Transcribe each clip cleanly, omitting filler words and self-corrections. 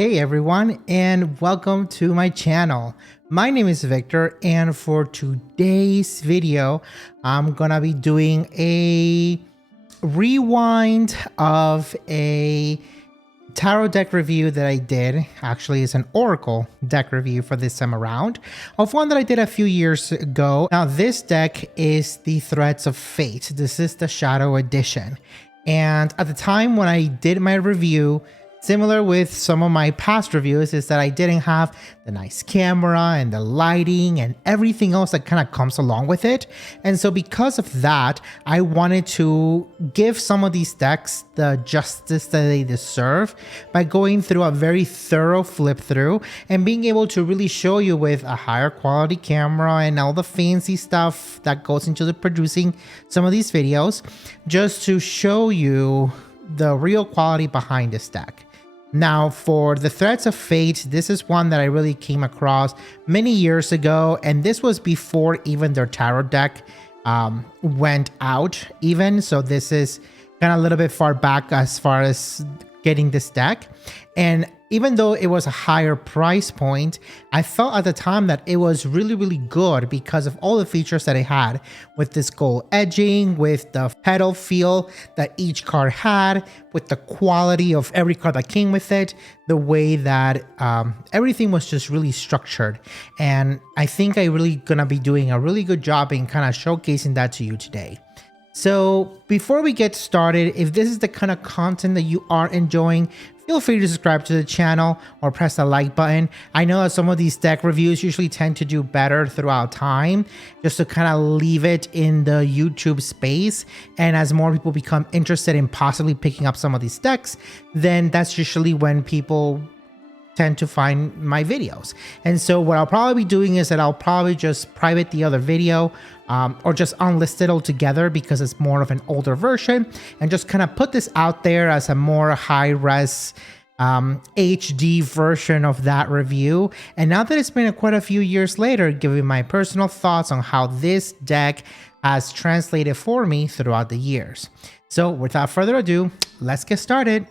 Hey everyone, and welcome to my channel. My name is Victor, and for today's video, I'm gonna be doing a rewind of a tarot deck review that I did. Actually, it's an Oracle deck review for this time around, of one that I did a few years ago. Now, this deck is the Threads of Fate. This is the Shadow Edition. And at the time when I did my review, similar with some of my past reviews, is that I didn't have the nice camera and the lighting and everything else that kind of comes along with it. And so because of that, I wanted to give some of these decks the justice that they deserve by going through a very thorough flip through and being able to really show you with a higher quality camera and all the fancy stuff that goes into the producing some of these videos, just to show you the real quality behind this deck. Now, for the Threads of Fate, this is one that I really came across many years ago, and this was before even their tarot deck went out even. So this is kind of a little bit far back as far as getting this deck. And even though it was a higher price point, I felt at the time that it was really, really good because of all the features that it had with this gold edging, with the pedal feel that each card had, with the quality of every card that came with it, the way that everything was just really structured. And I think I really gonna be doing a really good job in kind of showcasing that to you today. So before we get started, if this is the kind of content that you are enjoying, feel free to subscribe to the channel or press the like button. I know that some of these deck reviews usually tend to do better throughout time, just to kind of leave it in the YouTube space. And as more people become interested in possibly picking up some of these decks, then that's usually when people tend to find my videos. And so what I'll probably be doing is that I'll probably just private the other video or just unlist it altogether because it's more of an older version, and just kind of put this out there as a more high-res HD version of that review. And now that it's been quite a few years later, giving my personal thoughts on how this deck has translated for me throughout the years. So without further ado, let's get started.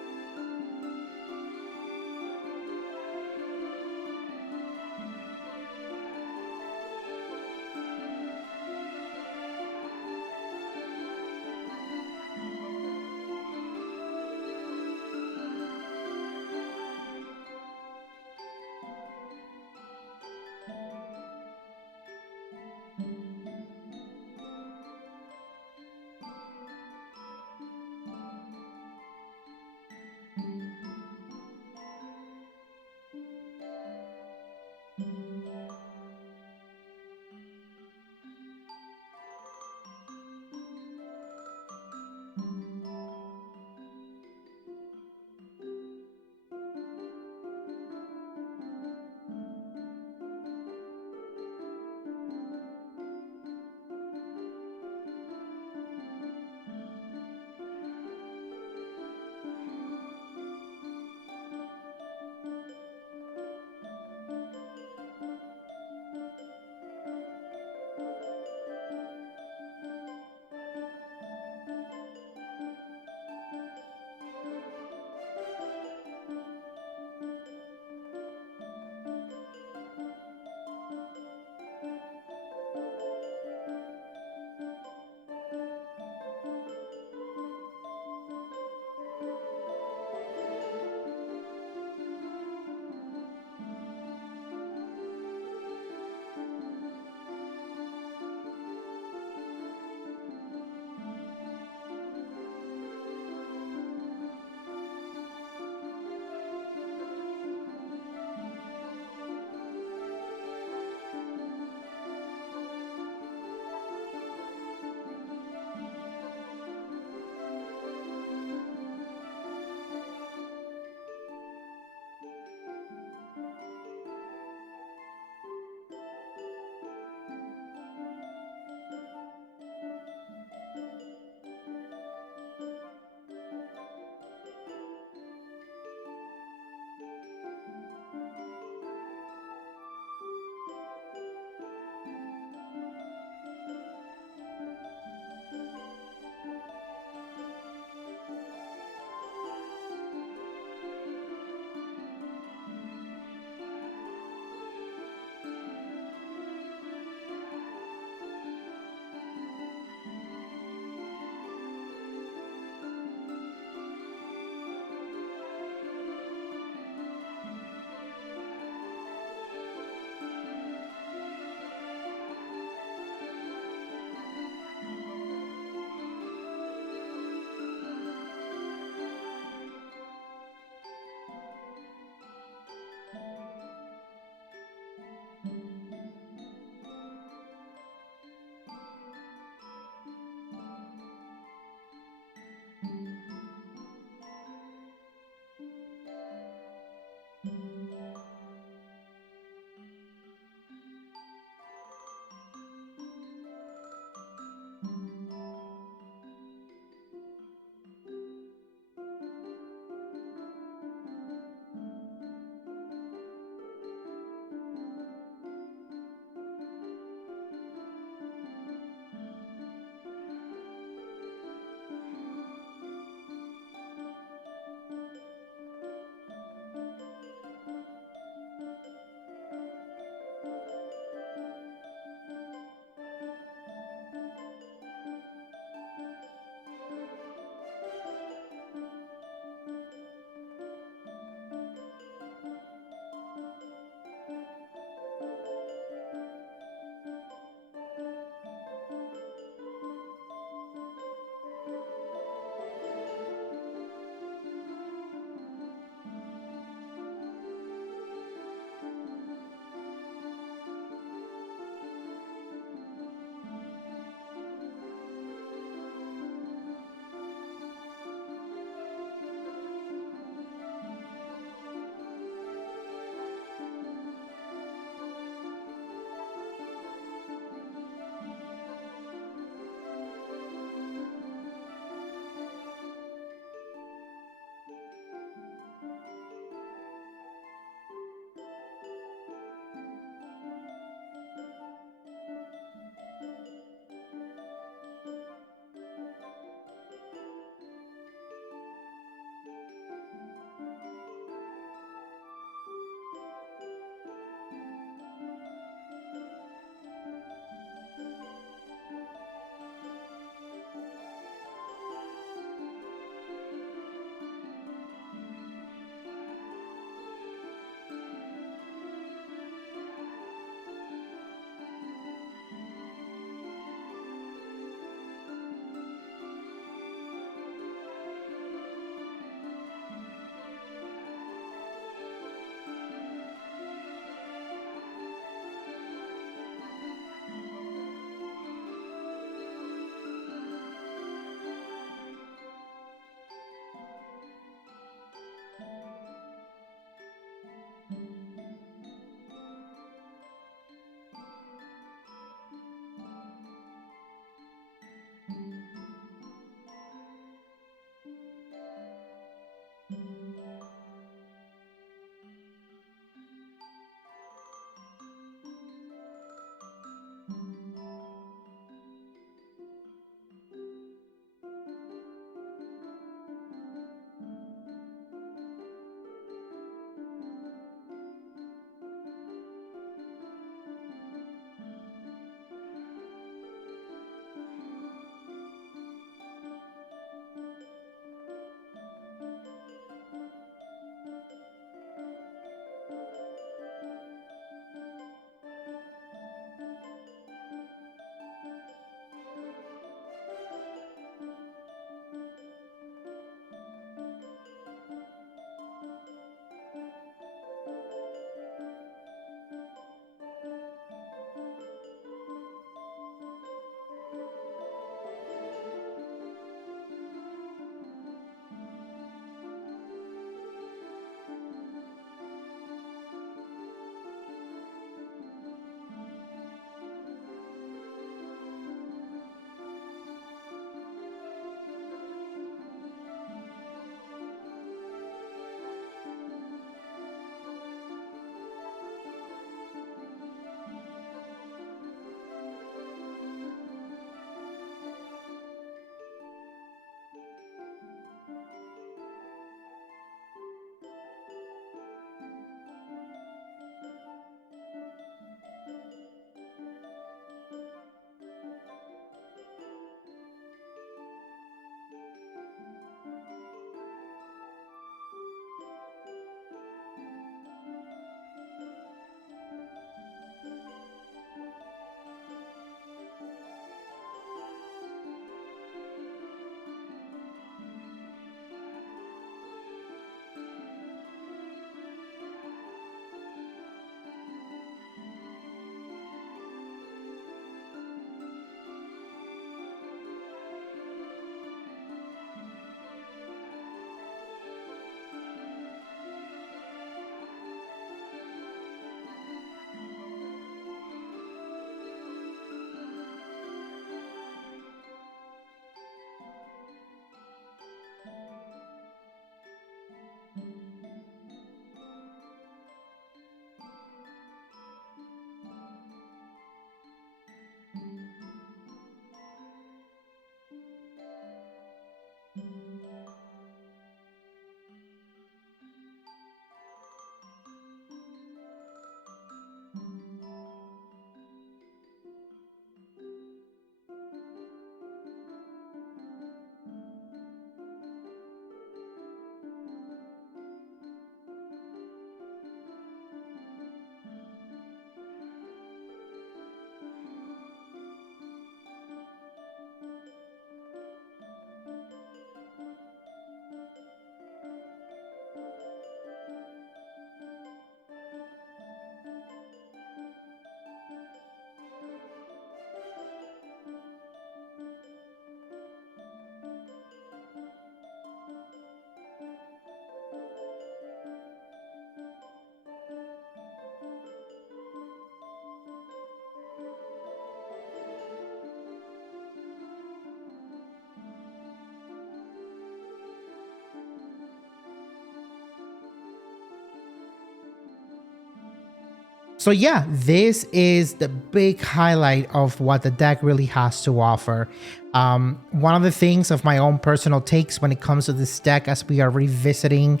So yeah, this is the big highlight of what the deck really has to offer. One of the things of my own personal takes when it comes to this deck as we are revisiting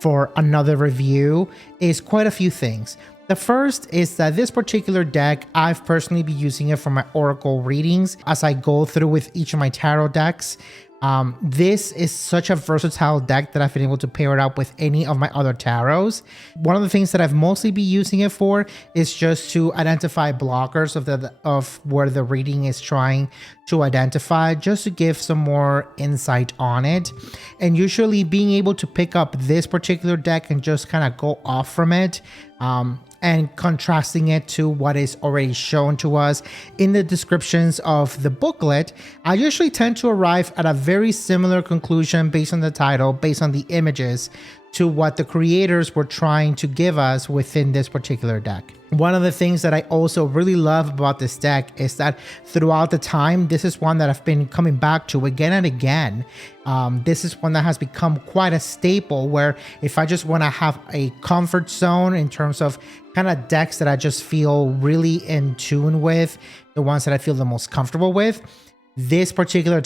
for another review is quite a few things. The first is that this particular deck, I've personally been using it for my Oracle readings as I go through with each of my tarot decks. This is such a versatile deck that I've been able to pair it up with any of my other tarots. One of the things that I've mostly been using it for is just to identify blockers of where the reading is trying to identify, just to give some more insight on it. And usually being able to pick up this particular deck and just kind of go off from it, and contrasting it to what is already shown to us in the descriptions of the booklet, I usually tend to arrive at a very similar conclusion based on the title, based on the images, to what the creators were trying to give us within this particular deck. One of the things that I also really love about this deck is that throughout the time, this is one that I've been coming back to again and again. This is one that has become quite a staple, where if I just want to have a comfort zone in terms of kind of decks that I just feel really in tune with, the ones that I feel the most comfortable with, this particular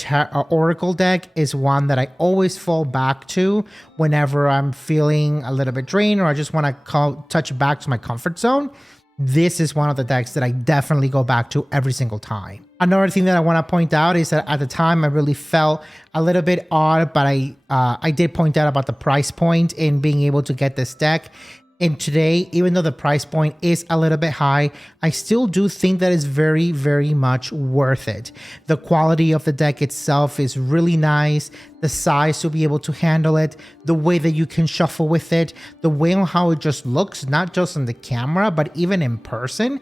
Oracle deck is one that I always fall back to whenever I'm feeling a little bit drained or I just want to touch back to my comfort zone. This is one of the decks that I definitely go back to every single time. Another thing that I want to point out is that at the time I really felt a little bit odd, but I did point out about the price point in being able to get this deck. And today, even though the price point is a little bit high, I still do think that it's very, very much worth it. The quality of the deck itself is really nice. The size to be able to handle it, the way that you can shuffle with it, the way on how it just looks, not just on the camera, but even in person.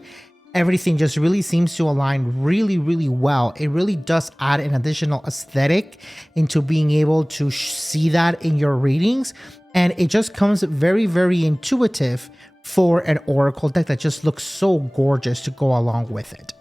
Everything just really seems to align really, really well. It really does add an additional aesthetic into being able to see that in your readings. And it just comes very, very intuitive for an Oracle deck that just looks so gorgeous to go along with it.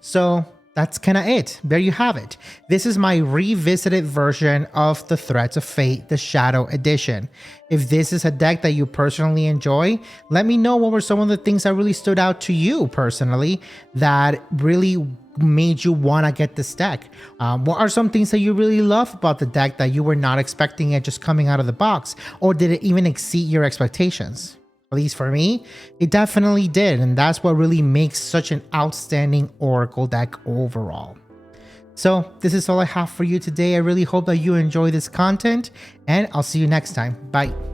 So that's kind of it. There you have it. This is my revisited version of the Threads of Fate, the Shadow Edition. If this is a deck that you personally enjoy, let me know what were some of the things that really stood out to you personally that really made you want to get this deck. What are some things that you really love about the deck that you were not expecting it just coming out of the box? Or did it even exceed your expectations? At least for me, it definitely did. And that's what really makes such an outstanding Oracle deck overall. So this is all I have for you today. I really hope that you enjoy this content, and I'll see you next time. Bye.